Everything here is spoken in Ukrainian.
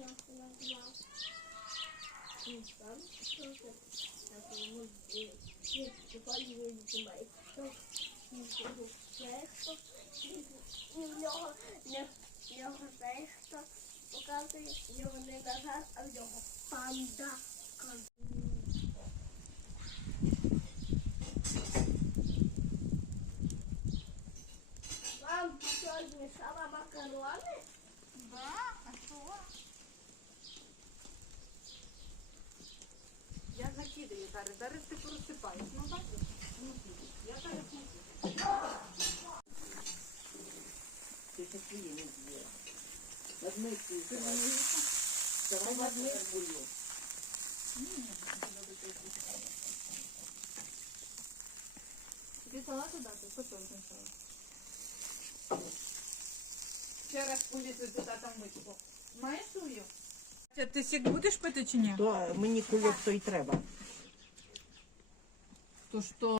і в не в в не назад, а в нього панда. Вам що змішала зараз, зараз ти порозсипаєш. Ну бачиш? Ну, Я зараз не. Ти ще свої не з'їла. Надмиці давай. Давай надмиць бульйон. Тобі салату дати? Потім сначала. Ще раз полізу туди там миску. Маєш сую? Ти сік будеш пити чи ні? То мені кульок то й треба. То що?